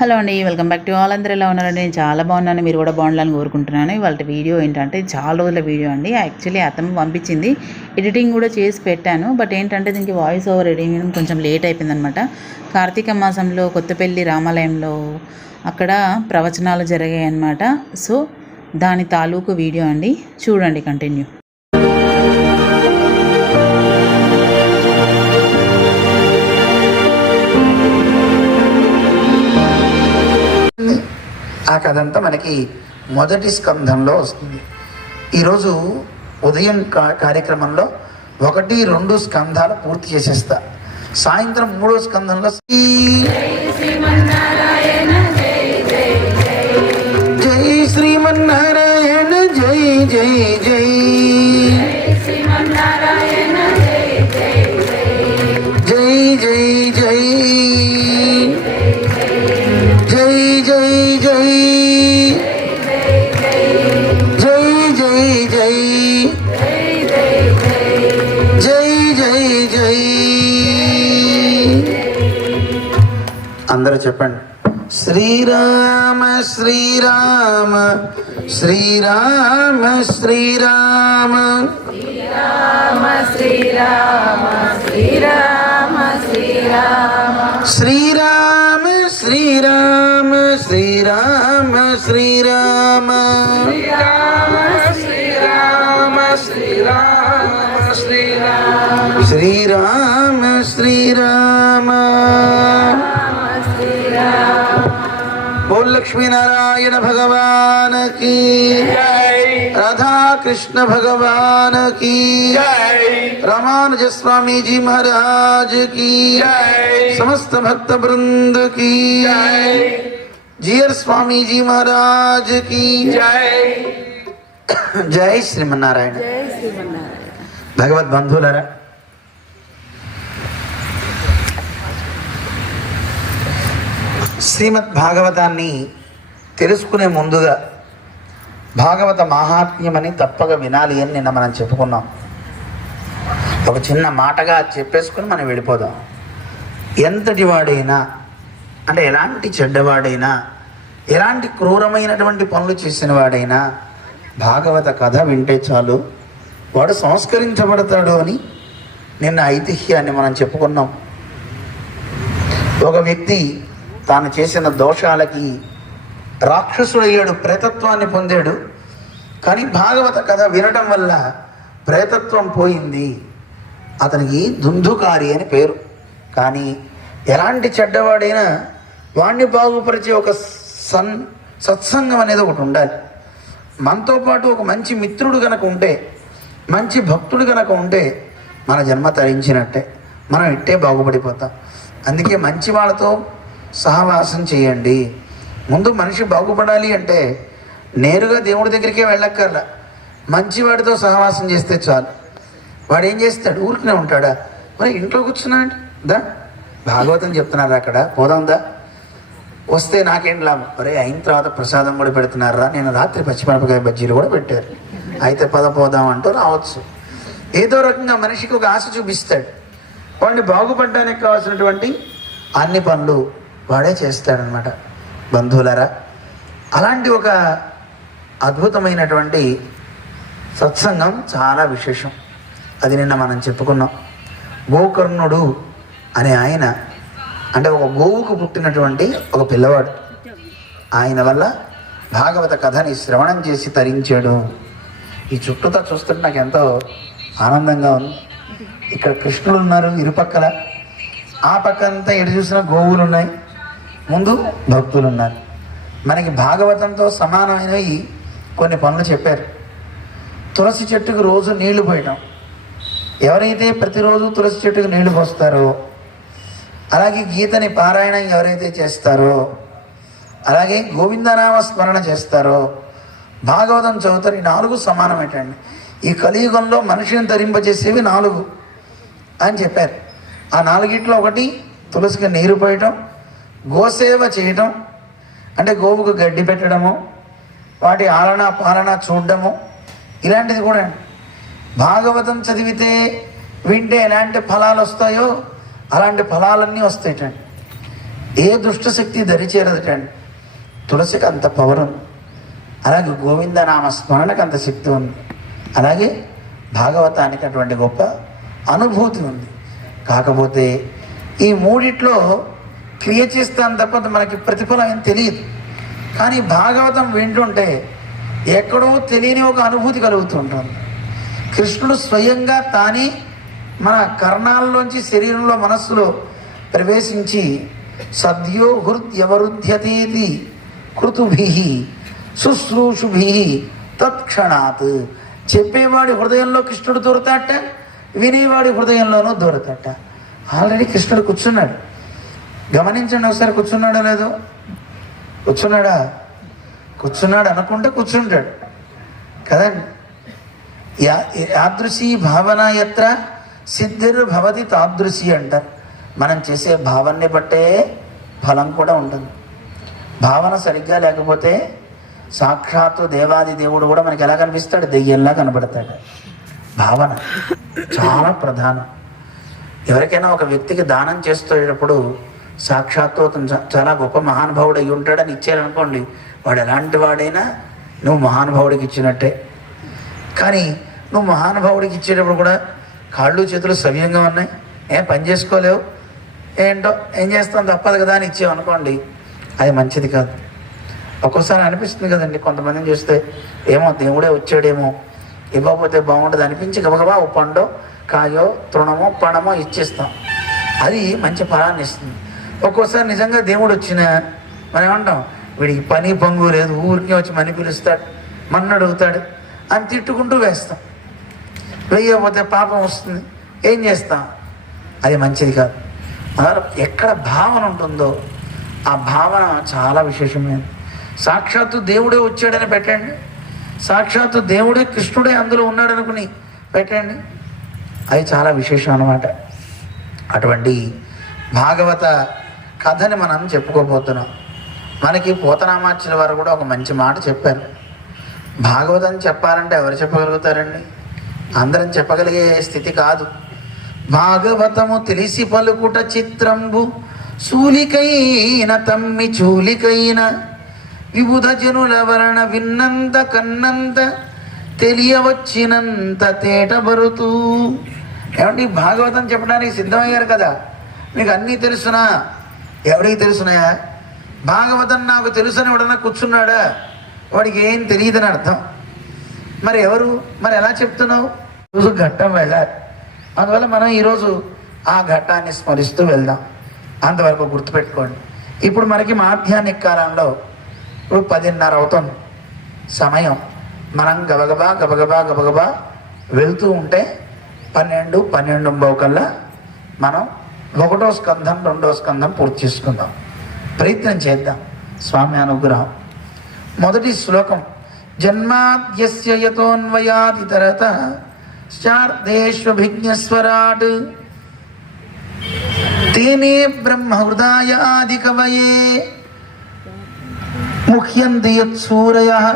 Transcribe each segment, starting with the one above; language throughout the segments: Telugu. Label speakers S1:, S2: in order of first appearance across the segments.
S1: హలో అండి వెల్కమ్ బ్యాక్ టు ఆల్. అందరూ ఎలా ఉన్నారండి? నేను చాలా బాగున్నాను. మీరు కూడా బాగుండాలని కోరుకుంటున్నాను. వాళ్ళ వీడియో ఏంటంటే చాలా రోజుల వీడియో అండి. యాక్చువల్లీ అతను పంపించింది. ఎడిటింగ్ కూడా చేసి పెట్టాను. బట్ ఏంటంటే దీనికి వాయిస్ ఓవర్ ఎడిటింగ్ కొంచెం లేట్ అయిపోయిందనమాట కార్తీక మాసంలో కొత్తపల్లి రామాలయంలో అక్కడ ప్రవచనాలు జరిగాయి అనమాట సో దాని తాలూకు వీడియో అండి. చూడండి కంటిన్యూ
S2: ఆ కథ అంతా మనకి మొదటి స్కంధంలో వస్తుంది. ఈరోజు ఉదయం కా- కార్యక్రమంలో ఒకటి రెండు స్కంధాలు పూర్తి చేసేస్తా. సాయంత్రం మూడో స్కంధంలో శ్రీ చెప్పండి. శ్రీరామ శ్రీరామ శ్రీరామ శ్రీరామ. శ్రీరామ శ్రీరామ శ్రీరామ శ్రీరామ. శ్రీరామ శ్రీరామ बोल लक्ष्मी नारायण भगवान की। राधा कृष्ण भगवान की। रामानुज स्वामी जी महाराज की। समस्त भक्त वृंद की। जियर स्वामी जी महाराज की। जय जय श्रीमनारायण भगवत बंधु लारा శ్రీమద్ భాగవతాన్ని తెలుసుకునే ముందుగా భాగవత మాహాత్మ్యమని తప్పక వినాలి అని నిన్న మనం చెప్పుకున్నాం. ఒక చిన్న మాటగా చెప్పేసుకుని మనం వెళ్ళిపోదాం. ఎంతటి వాడైనా అంటే ఎలాంటి చెడ్డవాడైనా ఎలాంటి క్రూరమైనటువంటి పనులు చేసిన వాడైనా భాగవత కథ వింటే చాలు. వాడు సంస్కరించబడతాడు అని నిన్న ఐతిహ్యాన్ని మనం చెప్పుకున్నాం. ఒక వ్యక్తి తాను చేసిన దోషాలకి రాక్షసుడయ్యాడు ప్రేతత్వాన్ని పొందాడు. కానీ భాగవత కథ వినటం వల్ల ప్రేతత్వం పోయింది. అతనికి దుందుకారి అని పేరు. కానీ ఎలాంటి చెడ్డవాడైనా వాణ్ణి బాగుపరిచే ఒక సన్ సత్సంగం అనేది ఒకటి ఉండాలి. మనతో పాటు ఒక మంచి మిత్రుడు కనుక ఉంటే మంచి భక్తుడు కనుక ఉంటే మన జన్మ తరించినట్టే. మనం ఇట్టే బాగుపడిపోతాం. అందుకే మంచి వాళ్ళతో సహవాసం చేయండి. ముందు మనిషి బాగుపడాలి అంటే నేరుగా దేవుడి దగ్గరికే వెళ్ళక్కర్లా. మంచివాడితో సహవాసం చేస్తే చాలు. వాడు ఏం చేస్తాడు? ఊరికనే ఉంటాడా? మరి ఇంట్లో కూర్చున్నాడు దా భాగవతం చెప్తున్నారు అక్కడ? పోదాందా వస్తే నాకేం లాభం? మరి అయిన తర్వాత ప్రసాదం కూడా పెడుతున్నారా? నేను రాత్రి పచ్చిమిరపకాయ బజ్జీలు కూడా పెట్టారు అయితే పద పోదాం అంటూ రావచ్చు. ఏదో రకంగా మనిషికి ఒక ఆశ చూపిస్తాడు. వాడిని బాగుపడడానికి కావాల్సినటువంటి అన్ని పనులు వాడే చేస్తాడనమాట. బంధువులరా అలాంటి ఒక అద్భుతమైనటువంటి సత్సంగం చాలా విశేషం. అది నిన్న మనం చెప్పుకున్నాం. గోకర్ణుడు అనే ఆయన అంటే ఒక గోవుకు పుట్టినటువంటి ఒక పిల్లవాడు. ఆయన వల్ల భాగవత కథని శ్రవణం చేసి తరించాడు. ఈ చుట్టూతో చూస్తుంటే నాకు ఎంతో ఆనందంగా ఉంది. ఇక్కడ కృష్ణులు ఉన్నారు ఇరుపక్కల. ఆ పక్క అంతా ఎటు చూసినా గోవులు ఉన్నాయి ముందు భక్తులు ఉన్నారు మనకి భాగవతంతో సమానమైనవి కొన్ని పనులు చెప్పారు. తులసి చెట్టుకు రోజు నీళ్ళు పోయటం. ఎవరైతే ప్రతిరోజు తులసి చెట్టుకు నీళ్ళు పోస్తారో అలాగే గీతని పారాయణం ఎవరైతే చేస్తారో అలాగే గోవిందనామ స్మరణ చేస్తారో భాగవతం చదువుతారు. ఈ నాలుగు సమానమేటండి. ఈ కలియుగంలో మనిషిని ధరింపజేసేవి నాలుగు అని చెప్పారు. ఆ నాలుగిట్లో ఒకటి తులసికి నీరు పోయటం గోసేవ చేయటం అంటే గోవుకు గడ్డి పెట్టడము వాటి ఆలన పాలన చూడడము ఇలాంటిది కూడా. భాగవతం చదివితే వింటే ఎలాంటి ఫలాలు వస్తాయో అలాంటి ఫలాలన్నీ వస్తాయటండి ఏ దుష్టశక్తి దరిచేరదటండి. తులసికి అంత పవర్ ఉంది. అలాగే గోవిందనామ స్మరణకు అంత శక్తి ఉంది. అలాగే భాగవతానికి అటువంటి గొప్ప అనుభూతి ఉంది. కాకపోతే ఈ మూడిట్లో క్రియ చేస్తాను తప్ప మనకి ప్రతిఫలం ఏం తెలియదు. కానీ భాగవతం వింటుంటే ఎక్కడో తెలియని ఒక అనుభూతి కలుగుతుంటుంది కృష్ణుడు స్వయంగా తానే మన కర్ణాల్లోంచి శరీరంలో మనస్సులో ప్రవేశించి సద్యో హృద్యవరుధ్యతేది కృతుభి శుశ్రూషుభి తత్క్షణాత్. చెప్పేవాడి హృదయంలో కృష్ణుడు దొరతాట వినేవాడి హృదయంలోనూ దొరుతాట. ఆల్రెడీ కృష్ణుడు కూర్చున్నాడు. గమనించండి ఒకసారి కూర్చున్నాడో లేదో? కూర్చున్నాడా? కూర్చున్నాడు అనుకుంటే కూర్చుంటాడు. కదండి? యా యాదృశీ భావన ఎత్ర సిద్ధిర్ భవతి తాదృశి అంటారు. మనం చేసే భావనని బట్టే ఫలం కూడా ఉంటుంది. భావన సరిగ్గా లేకపోతే సాక్షాత్తు దేవాది దేవుడు కూడా మనకి ఎలా కనిపిస్తాడు? దెయ్యంలా కనబడతాడు. భావన చాలా ప్రధానం. ఎవరికైనా ఒక వ్యక్తికి దానం చేసేటప్పుడు సాక్షాత్తు అతను చాలా గొప్ప మహానుభావుడు అయి ఉంటాడని ఇచ్చారనుకోండి వాడు ఎలాంటి వాడైనా నువ్వు మహానుభావుడికి ఇచ్చినట్టే. కానీ నువ్వు మహానుభావుడికి ఇచ్చేటప్పుడు కూడా కాళ్ళు చేతులు సవ్యంగా ఉన్నాయి. ఏం పని చేసుకోలేవు. ఏంటో ఏం చేస్తాం తప్పదు కదా అని ఇచ్చావు అనుకోండి అది మంచిది కాదు. ఒక్కోసారి అనిపిస్తుంది కదండి కొంతమందిని చూస్తే ఏమో దేవుడే వచ్చాడేమో ఇవ్వకపోతే బాగుంటుంది అనిపించి గబగబా ఓ పండో కాయో తృణమో పణమో ఇచ్చేస్తాం. అది మంచి ఫలాన్ని ఇస్తుంది. ఒక్కోసారి నిజంగా దేవుడు వచ్చిన మనం ఏమంటాం? వీడికి పని పొంగు లేదు ఊరికే వచ్చి మని పిలుస్తాడు మన్ను అడుగుతాడు అని తిట్టుకుంటూ వేస్తాం. వేయకపోతే పాపం వస్తుంది. ఏం చేస్తాం? అది మంచిది కాదు. అలా ఎక్కడ భావన ఉంటుందో ఆ భావన చాలా విశేషమైనది. సాక్షాత్తు దేవుడే వచ్చాడని పెట్టండి. సాక్షాత్తు దేవుడే కృష్ణుడే అందులో ఉన్నాడనుకుని పెట్టండి. అది చాలా విశేషం అన్నమాట. అటువంటి భాగవత కథని మనం చెప్పుకోబోతున్నాం. మనకి పోతనామార్చుల వారు కూడా ఒక మంచి మాట చెప్పారు. భాగవతం చెప్పాలంటే ఎవరు చెప్పగలుగుతారండి? అందరం చెప్పగలిగే స్థితి కాదు. భాగవతము తెలిసి పలుకుట చిత్రంబు సూలికైన తమ్మి చూలికైన విబుధ జనుల వలన విన్నంత కన్నంత తెలియవచ్చినంత తేట బరుతూ. ఏమంటే భాగవతం చెప్పడానికి సిద్ధమయ్యారు కదా? మీకు అన్నీ తెలుసునా? ఎవరికి తెలుసునాయా భాగవతం నాకు తెలుసని ఎవడన్నా కూర్చున్నాడా? వాడికి ఏం తెలియదని అర్థం. మరి ఎవరు? మరి ఎలా చెప్తున్నావు? రోజు ఘట్టం వెళ్ళాలి. అందువల్ల మనం ఈరోజు ఆ ఘట్టాన్ని స్మరిస్తూ వెళ్దాం. అంతవరకు గుర్తుపెట్టుకోండి. ఇప్పుడు మనకి మాధ్యాహ్నిక కాలంలో ఇప్పుడు పదిన్నర అవుతుంది. సమయం. మనం గబగబా గబగబా గబగబా వెళ్తూ ఉంటే పన్నెండు పన్నెండు కల్లా మనం ఒకటో స్కంధం రెండో స్కంధం పూర్తి చేసుకుందాం. ప్రయత్నం చేద్దాం. స్వామి అనుగ్రహం. మొదటి శ్లోకం. జన్మాద్యస్య యతోన్వయాదితరత శార్దేష్వభిజ్ఞస్వరాట్. తేనే బ్రహ్మ హృదయాది కవయే ముహ్యంతి యత్సూరయ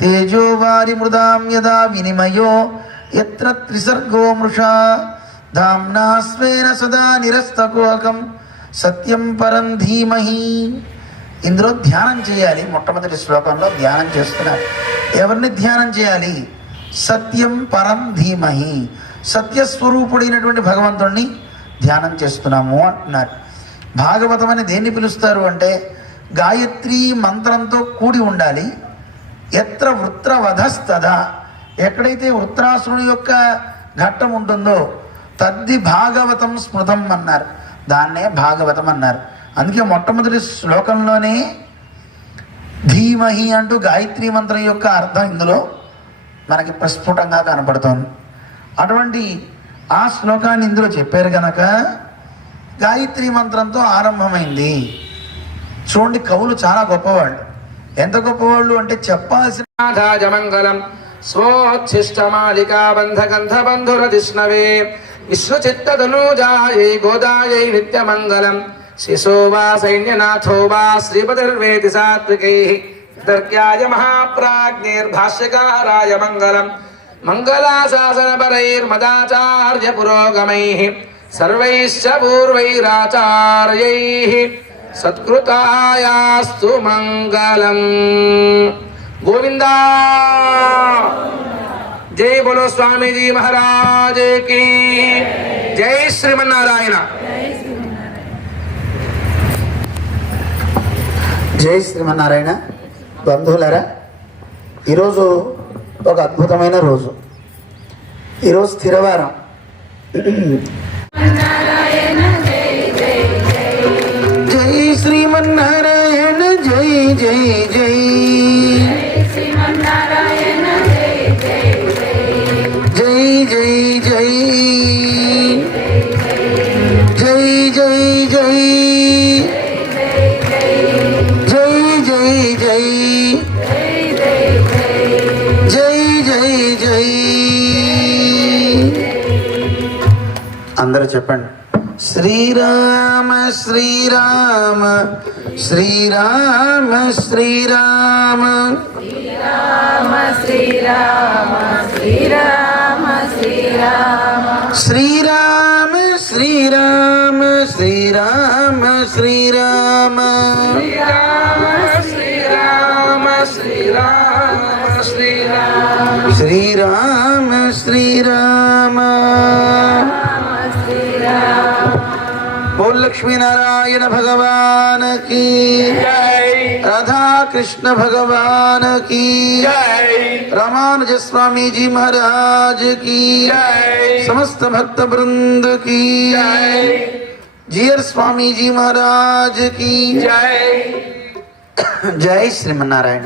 S2: తేజో వారి మృదాం యదా వినిమయో. ఎత్ర త్రిసర్గో మృషా. ధామ్నాస్వేన సదా నిరస్తకోకం సత్యం పరం ధీమహి ఇందులో ధ్యానం చేయాలి మొట్టమొదటి శ్లోకంలో ధ్యానం చేస్తున్నారు. ఎవరిని ధ్యానం చేయాలి? సత్యం పరం ధీమహి. సత్యస్వరూపుడైనటువంటి భగవంతుణ్ణి ధ్యానం చేస్తున్నాము అంటున్నారు. భాగవతం అని దేన్ని పిలుస్తారు అంటే గాయత్రి మంత్రంతో కూడి ఉండాలి. ఎత్ర వృత్రవధస్తద. ఎక్కడైతే వృత్రాసురుడు యొక్క ఘట్టం ఉంటుందో తద్ది భాగవతం స్మృతం అన్నారు. దాన్నే భాగవతం అన్నారు. అందుకే మొట్టమొదటి శ్లోకంలోనే ధీమహి అంటూ గాయత్రి మంత్రం యొక్క అర్థం ఇందులో మనకి ప్రస్ఫుటంగా కనపడుతోంది. అటువంటి ఆ శ్లోకాన్ని ఇందులో చెప్పారు కనుక గాయత్రి మంత్రంతో ఆరంభమైంది. చూడండి కవులు చాలా గొప్పవాళ్ళు. ఎంత గొప్పవాళ్ళు అంటే చెప్పాల్సిన
S3: నాథాయ మంగళం స్వోచ్ఛిష్టమాలికా బంధగంధ బంధురతిష్ణవే విశ్వచిత్తనుజాయై గోదాయై నిత్యమంగళం. శిశో వా సైన్యనాథో వా శ్రీపతిర్వేది సాత్వికై. దర్గ్యాయ మహాప్రాజ్ఞైర్భాష్యకారాయ మంగళం. మంగళాశాసనపరైర్మదాచార్య పురోగమై. సర్వైశ్చ పూర్వైరాచార్యై. సత్కృతాయాస్తు మంగళం. గోవిందా! జై బోలో స్వామీజీ మహారాజ్కి. జై శ్రీమన్నారాయణ.
S2: జై శ్రీమన్నారాయణ. బంధువులారా ఈరోజు ఒక అద్భుతమైన రోజు. ఈరోజు స్థిరవారం. జై శ్రీమన్నారాయణ జై జై జై అందరూ చెప్పండి. శ్రీరామ శ్రీరామ శ్రీరామ శ్రీరామ. శ్రీరామ శ్రీరామ శ్రీరామ శ్రీరామ.
S3: శ్రీరామ శ్రీరామ శ్రీరామ
S2: శ్రీరామ. శ్రీరామ बोल लक्ष्मी नारायण भगवान की राधा कृष्ण भगवान की रामानुज स्वामी जी महाराज की समस्त भक्त वृंद की जियर स्वामी जी महाराज की जय। जय श्रीमनारायण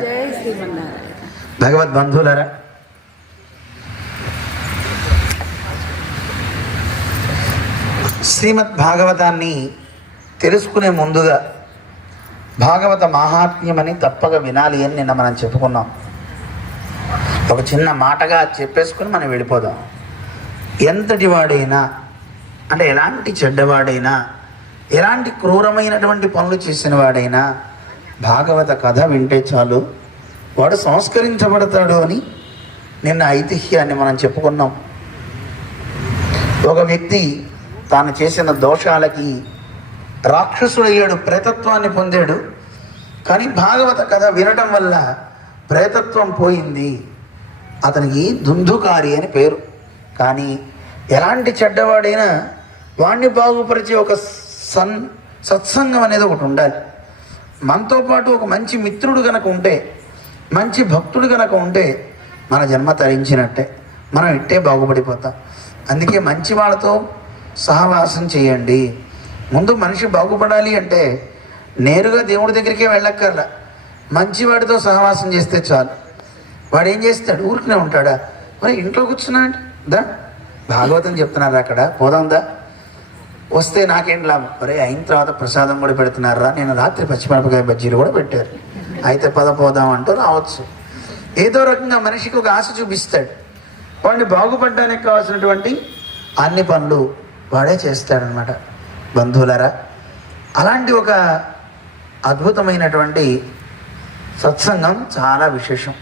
S2: भगवत बंधु लारा। శ్రీమద్ భాగవతాన్ని తెలుసుకునే ముందుగా భాగవత మాహాత్మ్యమని తప్పక వినాలి అని నిన్న మనం చెప్పుకున్నాం. ఒక చిన్న మాటగా చెప్పేసుకుని మనం వెళ్ళిపోదాం. ఎంతటి వాడైనా అంటే ఎలాంటి చెడ్డవాడైనా ఎలాంటి క్రూరమైనటువంటి పనులు చేసిన వాడైనా భాగవత కథ వింటే చాలు. వాడు సంస్కరించబడతాడు అని నిన్న ఐతిహ్యాన్ని మనం చెప్పుకున్నాం. ఒక వ్యక్తి తాను చేసిన దోషాలకి రాక్షసుడయ్యాడు ప్రేతత్వాన్ని పొందాడు. కానీ భాగవత కథ వినటం వల్ల ప్రేతత్వం పోయింది. అతనికి దుందుకారి అని పేరు. కానీ ఎలాంటి చెడ్డవాడైనా వాణ్ణి బాగుపరిచే ఒక సన్ సత్సంగం అనేది ఒకటి ఉండాలి. మనతో పాటు ఒక మంచి మిత్రుడు కనుక ఉంటే మంచి భక్తుడు కనుక ఉంటే మన జన్మ తరించినట్టే. మనం ఇట్టే బాగుపడిపోతాం. అందుకే మంచి వాళ్ళతో సహవాసం చేయండి. ముందు మనిషి బాగుపడాలి అంటే నేరుగా దేవుడి దగ్గరికే వెళ్ళక్కర్లా. మంచివాడితో సహవాసం చేస్తే చాలు. వాడు ఏం చేస్తాడు? ఊరికినే ఉంటాడా? మరి ఇంట్లో కూర్చున్నాడు దా. భాగవతం చెప్తున్నారు అక్కడ? పోదాందా వస్తే నాకేం లాభం? మరి అయిన తర్వాత ప్రసాదం కూడా పెడుతున్నారా? నేను రాత్రి పచ్చిమిరపకాయ బజ్జీలు కూడా పెట్టారు అయితే పద పోదాం అంటూ రావచ్చు. ఏదో రకంగా మనిషికి ఒక ఆశ చూపిస్తాడు. వాడిని బాగుపడడానికి కావాల్సినటువంటి అన్ని పనులు వాడే చేస్తాడనమాట. బంధువులరా అలాంటి ఒక అద్భుతమైనటువంటి సత్సంగం చాలా విశేషం.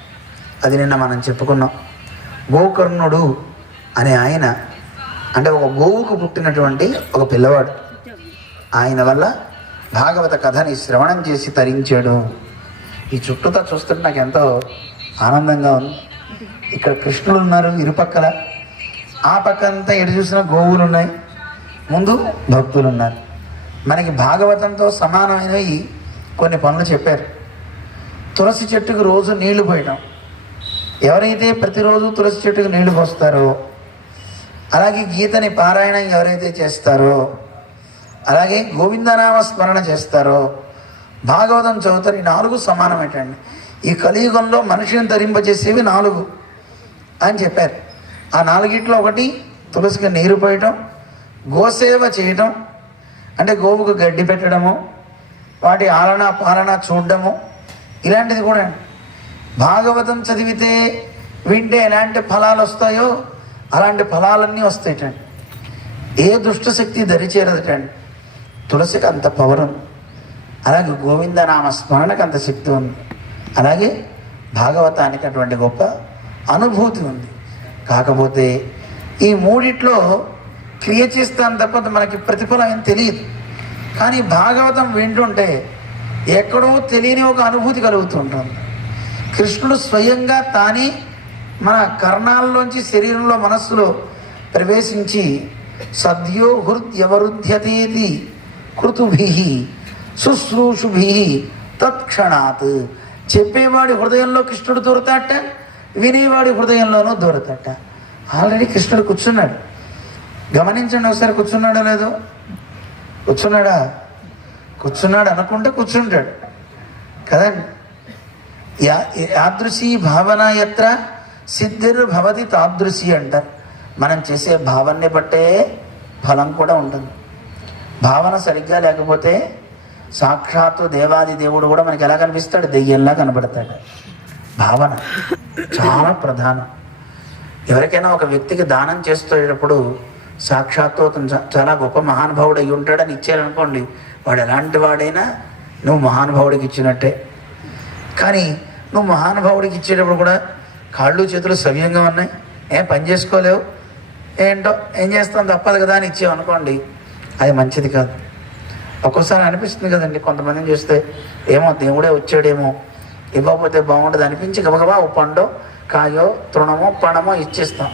S2: అది నిన్న మనం చెప్పుకున్నాం. గోకర్ణుడు అనే ఆయన అంటే ఒక గోవుకు పుట్టినటువంటి ఒక పిల్లవాడు. ఆయన వల్ల భాగవత కథని శ్రవణం చేసి తరించాడు. ఈ చుట్టూతా చూస్తుంటే నాకు ఎంతో ఆనందంగా ఉంది. ఇక్కడ కృష్ణులు ఉన్నారు ఇరుపక్కల. ఆ పక్క అంతా ఎటు చూసినా గోవులు ఉన్నాయి. ముందు భక్తులు ఉన్నారు మనకి భాగవతంతో సమానమైనవి కొన్ని పనులు చెప్పారు. తులసి చెట్టుకు రోజు నీళ్ళు పోయటం. ఎవరైతే ప్రతిరోజు తులసి చెట్టుకు నీళ్ళు పోస్తారో అలాగే గీతని పారాయణం ఎవరైతే చేస్తారో అలాగే గోవిందనామ స్మరణ చేస్తారో భాగవతం చదువుతారు. ఈ నాలుగు సమానమేటండి. ఈ కలియుగంలో మనిషిని ధరింపజేసేవి నాలుగు అని చెప్పారు. ఆ నాలుగిట్లో ఒకటి తులసికి నీరు పోయటం గోసేవ చేయటం అంటే గోవుకు గడ్డి పెట్టడము వాటి ఆలన పాలన చూడడము ఇలాంటిది కూడా. భాగవతం చదివితే వింటే ఎలాంటి ఫలాలు వస్తాయో అలాంటి ఫలాలన్నీ వస్తాయటండి ఏ దుష్టశక్తి దరిచేరదుటండి దరిచేరదటండి. తులసికి అంత పవర్ ఉంది అలాగే గోవిందనామ స్మరణకు అంత శక్తి ఉంది. అలాగే భాగవతానికి అటువంటి గొప్ప అనుభూతి ఉంది. కాకపోతే ఈ మూడిట్లో క్రియ చేస్తాను తప్ప మనకి ప్రతిఫలం ఏం తెలియదు. కానీ భాగవతం వింటుంటే ఎక్కడో తెలియని ఒక అనుభూతి కలుగుతుంటుంది కృష్ణుడు స్వయంగా తానే మన కర్ణాల్లోంచి శరీరంలో మనస్సులో ప్రవేశించి సద్యో హృద్యవరుధ్యతేది కృతుభి శుశ్రూషుభి తత్క్షణాత్. చెప్పేవాడి హృదయంలో కృష్ణుడు దొరతాట వినేవాడి హృదయంలోనూ దొరతాట. ఆల్రెడీ కృష్ణుడు కూర్చున్నాడు. గమనించండి ఒకసారి కూర్చున్నాడో లేదో? కూర్చున్నాడా? కూర్చున్నాడు అనుకుంటే కూర్చుంటాడు. కదండి యా యాదృశీ భావన ఎత్ర సిద్ధిరు భవతి తాదృశి అంటారు మనం చేసే భావన్ని బట్టే ఫలం కూడా ఉంటుంది. భావన సరిగ్గా లేకపోతే సాక్షాత్తు దేవాది దేవుడు కూడా మనకి ఎలా కనిపిస్తాడు? దెయ్యంలా కనబడతాడు. భావన చాలా ప్రధానం. ఎవరికైనా ఒక వ్యక్తికి దానం చేసేటప్పుడు సాక్షాత్తు అతను చా- చాలా గొప్ప మహానుభావుడు అయి ఉంటాడని ఇచ్చారనుకోండి వాడు ఎలాంటి వాడైనా నువ్వు మహానుభావుడికి ఇచ్చినట్టే. కానీ నువ్వు మహానుభావుడికి ఇచ్చేటప్పుడు కూడా కాళ్ళు చేతులు సవ్యంగా ఉన్నాయి. ఏం పని చేసుకోలేవు. ఏంటో ఏం చేస్తాం తప్పదు కదా అని ఇచ్చావు అనుకోండి అది మంచిది కాదు. ఒక్కోసారి అనిపిస్తుంది కదండి కొంతమందిని చూస్తే ఏమో దేవుడే వచ్చాడేమో ఇవ్వకపోతే బాగుంటుంది అనిపించి గబగబా ఓ పండో కాయో తృణమో పణమో ఇచ్చేస్తాం.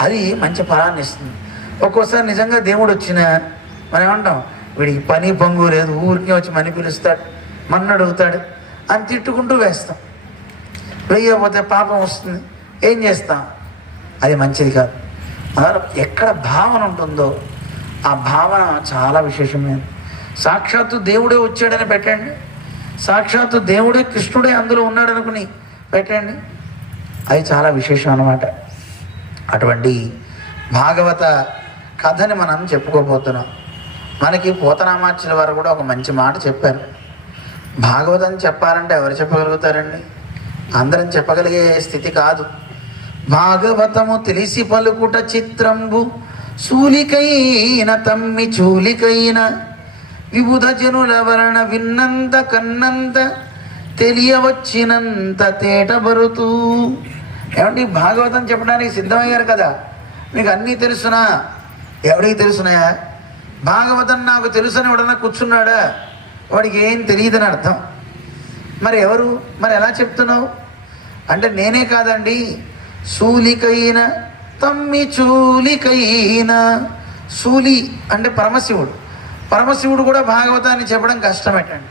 S2: అది మంచి ఫలాన్ని ఇస్తుంది. ఒక్కోసారి నిజంగా దేవుడు వచ్చిన మనం ఏమంటాం? వీడికి పని పొంగు లేదు ఊరికే వచ్చి మని పిలుస్తాడు మన్ను అడుగుతాడు అని తిట్టుకుంటూ వేస్తాం. వేయకపోతే పాపం వస్తుంది. ఏం చేస్తాం? అది మంచిది కాదు. ఎక్కడ భావన ఉంటుందో ఆ భావన చాలా విశేషమైనది. సాక్షాత్తు దేవుడే వచ్చాడని పెట్టండి. సాక్షాత్తు దేవుడే కృష్ణుడే అందులో ఉన్నాడనుకుని పెట్టండి. అది చాలా విశేషం అన్నమాట. అటువంటి భాగవత కథని మనం చెప్పుకోబోతున్నాం. మనకి పోతనామాచ్యుల వారు కూడా ఒక మంచి మాట చెప్పారు. భాగవతం చెప్పాలంటే ఎవరు చెప్పగలుగుతారండి? అందరం చెప్పగలిగే స్థితి కాదు. భాగవతము తెలిసి పలుకుట చిత్రంబు సూలికైన తమ్మి చూలికైన విబుధ జనుల వలన విన్నంత కన్నంత తెలియవచ్చినంత తేటబరుతూ ఏమండి భాగవతం చెప్పడానికి సిద్ధమయ్యారు కదా? మీకు అన్నీ తెలుసునా? ఎవడికి తెలుసునాయా భాగవతం నాకు తెలుసని ఎవడన్నా కూర్చున్నాడా? వాడికి ఏం తెలియదని అర్థం. మరి ఎవరు? మరి ఎలా చెప్తున్నావు? అంటే నేనే కాదండి. సూలికైన తమ్మి చూలికైన. సూలి అంటే పరమశివుడు. పరమశివుడు కూడా భాగవతాన్ని చెప్పడం కష్టమేటండి.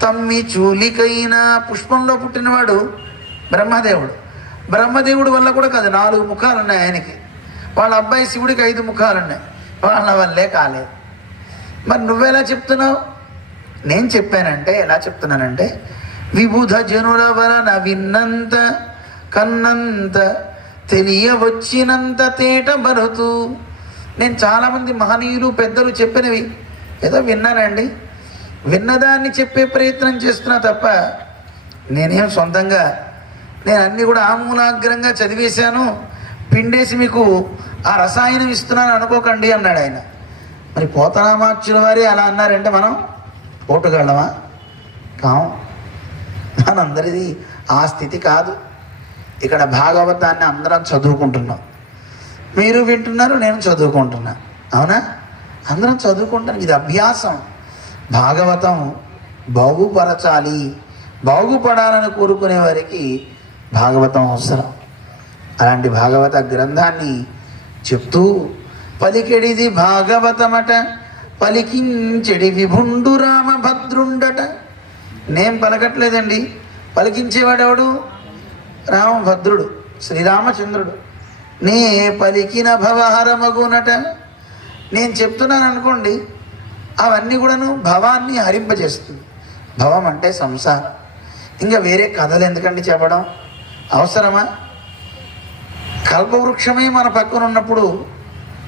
S2: తమ్మి చూలికైన పుష్పంలో పుట్టినవాడు బ్రహ్మదేవుడు. బ్రహ్మదేవుడు వల్ల కూడా కాదు నాలుగు ముఖాలు ఉన్నాయి ఆయనకి. వాళ్ళ అబ్బాయి శివుడికి ఐదు ముఖాలు ఉన్నాయి. వాళ్ళ వల్లే కాలేదు. మరి నువ్వెలా చెప్తున్నావు? నేను చెప్పానంటే ఎలా చెప్తున్నానంటే విబుధ జనుల వలన విన్నంత కన్నంత తెలియవచ్చినంత తేట బరుతూ నేను చాలామంది మహనీయులు పెద్దలు చెప్పినవి. ఏదో విన్నానండి. విన్నదాన్ని చెప్పే ప్రయత్నం చేస్తున్నా తప్ప నేనేం సొంతంగా నేను అన్నీ కూడా ఆమూలాగ్రంగా చదివేశాను. పిండేసి మీకు ఆ రసాయనం ఇస్తున్నాను అనుకోకండి అన్నాడు ఆయన. మరి పోతనామాక్షుల వారి అలా అన్నారంటే మనం ఓటుగళ్ళమా కాం? మనందరిది ఆ స్థితి కాదు. ఇక్కడ భాగవతాన్ని అందరం చదువుకుంటున్నాం. మీరు వింటున్నారు నేను చదువుకుంటున్నా. అవునా? అందరం చదువుకుంటాను ఇది అభ్యాసం. భాగవతం బాగుపరచాలి. బాగుపడాలని కోరుకునే వారికి భాగవతం అవసరం. అలాంటి భాగవత గ్రంథాన్ని చెప్తూ పలికెడిది భాగవతమట పలికించెడి విభుండు రామభద్రుండట. నేను పలకట్లేదండి. పలికించేవాడెవడు? రామభద్రుడు శ్రీరామచంద్రుడు. నే పలికిన భవహరమగునట. నేను చెప్తున్నాను అనుకోండి అవన్నీ కూడాను భవాన్ని హరింపజేస్తుంది. భవం అంటే సంసారం. ఇంకా వేరే కథలు ఎందుకండి చెప్పడం? అవసరమా? కల్పవృక్షమే మన పక్కన ఉన్నప్పుడు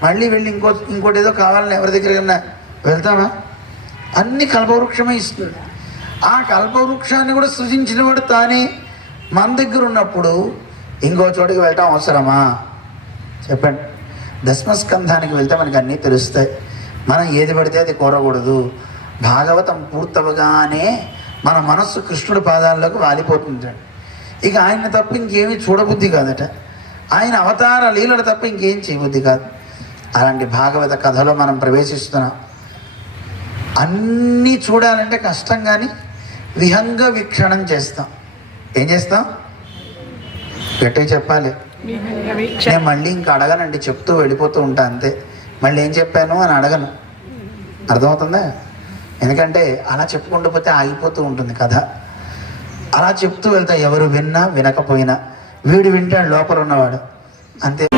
S2: మళ్ళీ వెళ్ళి ఇంకో ఇంకోటి ఏదో కావాలని ఎవరి దగ్గర వెళ్తామా అన్ని కల్పవృక్షమే ఇస్తుంది. ఆ కల్పవృక్షాన్ని కూడా సృజించిన వాడు తానే మన దగ్గర ఉన్నప్పుడు ఇంకో చోటికి వెళ్ళటం అవసరమా? చెప్పండి. దశమస్కంధానికి వెళ్తే మనకి అన్నీ తెలుస్తాయి. మనం ఏది పడితే అది కోరకూడదు. భాగవతం పూర్తవగానే మన మనస్సు కృష్ణుడి పాదాల్లోకి వాలిపోతుంది ఇక ఆయన తప్ప ఇంకేమీ చూడబుద్ధి కాదట. ఆయన అవతార లీలలు తప్ప ఇంకేం చేయబుద్ధి కాదు. అలాంటి భాగవత కథలో మనం ప్రవేశిస్తున్నాం. అన్నీ చూడాలంటే కష్టం కానీ విహంగ వీక్షణం చేస్తాం. ఏం చేస్తాం? గట్టిగా చెప్పాలి. నేను మళ్ళీ ఇంకా అడగనండి చెప్తూ వెళ్ళిపోతూ ఉంటా అంతే. మళ్ళీ ఏం చెప్పాను అని అడగను. అర్థమవుతుందా? ఎందుకంటే అలా చెప్పుకుంటూ పోతే ఆగిపోతూ ఉంటుంది కథ. అలా చెప్తూ వెళ్తా ఎవరు విన్నా వినకపోయినా వీడు వింటాడు లోపల ఉన్నవాడు. అంతే.